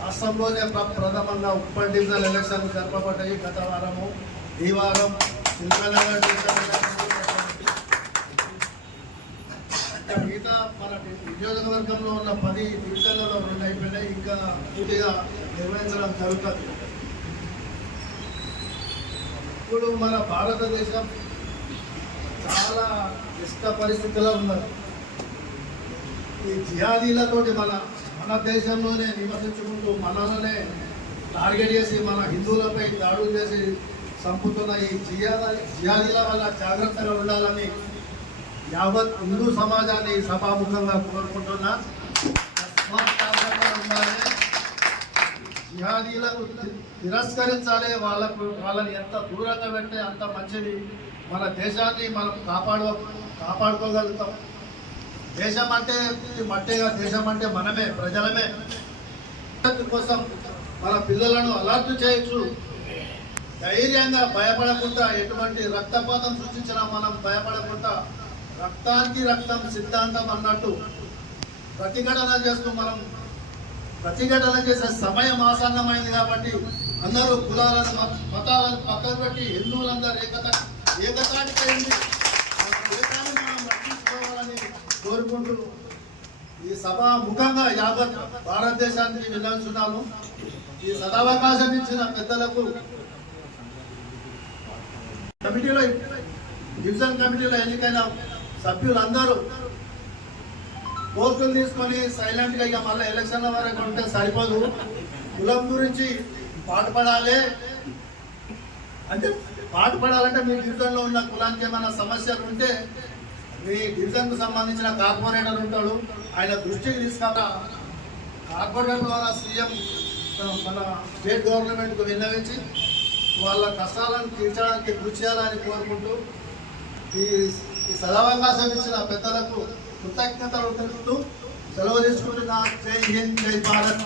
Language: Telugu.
రాష్ట్రంలోనే ప్రథమంగా ఉప్పల్ డివిజనల్ ఎలక్షన్ జరపబడ్డాయి. గత వారము ఈ వారం ఇంద్రనగర్ మిగతా మన నియోజకవర్గంలో ఉన్న పది డివిజన్లలో రెండు అయిపోయినాయి. ఇంకా పూర్తిగా నిర్వహించడం జరుగుతుంది. ఇప్పుడు మన భారతదేశం చాలా ఇష్ట పరిస్థితిలో ఉన్నది. ఈ జిహాదీలతోటి మన మన దేశంలోనే నివసించుకుంటూ మనలోనే టార్గెట్ చేసి మన హిందువులపై దాడులు చేసి సంపుతున్న ఈ జియాద జియాదీల వల్ల జాగ్రత్తగా ఉండాలని యావత్ హిందూ సమాజాన్ని సభాముఖంగా కోరుకుంటున్నా. తస్మాత్ తిరస్కరించాలి. వాళ్ళకు వాళ్ళని ఎంత దూరంగా పెడితే అంత మంచిది. మన దేశాన్ని మనం కాపాడు కాపాడుకోగలుగుతాం. దేశం అంటే మట్టేగా దేశం అంటే మనమే ప్రజలమే. కోసం మన పిల్లలను అలర్ట్ చేయొచ్చు. ధైర్యంగా భయపడకుండా ఎటువంటి రక్తపాతం సృష్టించినా మనం భయపడకుండా రక్తానికి రక్తం సిద్ధాంతం అన్నట్టు ప్రతిఘటన చేస్తూ మనం ప్రతిఘటన చేసే సమయం ఆసన్నమైంది కాబట్టి అందరూ కులాలను మతాలను పక్కన పెట్టి హిందువులందరూ ఏకత ఏకతాటికైంది మన దేశాన్ని మనం రక్షించుకోవాలని కోరుకుంటూ ఈ సభ ముఖంగా యావత్ భారతదేశానికి విన్నవిస్తున్నాను ఈ సదావకాశం ఇచ్చిన పెద్దలకు కమిటీలో డివిజన్ కమిటీలో ఎన్నికైన సభ్యులందరూ పోస్టులు తీసుకొని సైలెంట్గా ఇక మళ్ళీ ఎలక్షన్ల వరకు ఉంటే సరిపోదు. కులం గురించి పాటుపడాలి. అంటే పాటుపడాలంటే మీ డివిజన్లో ఉన్న కులానికి ఏమైనా సమస్యలు ఉంటే మీ డివిజన్కు సంబంధించిన కార్పొరేటర్ ఉంటాడు. ఆయన దృష్టికి తీసుకురా కార్పొరేటర్ ద్వారా సీఎం మన స్టేట్ గవర్నమెంట్కు విన్నవించి వాళ్ళ కష్టాలను తీర్చడానికి కృషి చేయాలని కోరుకుంటూ ఈ ఈ సదవకాశం ఇచ్చిన పెద్దలకు కృతజ్ఞతలు తెలుపుతూ సెలవు తీసుకుంటున్నా. జై హింద్ జై భారత్.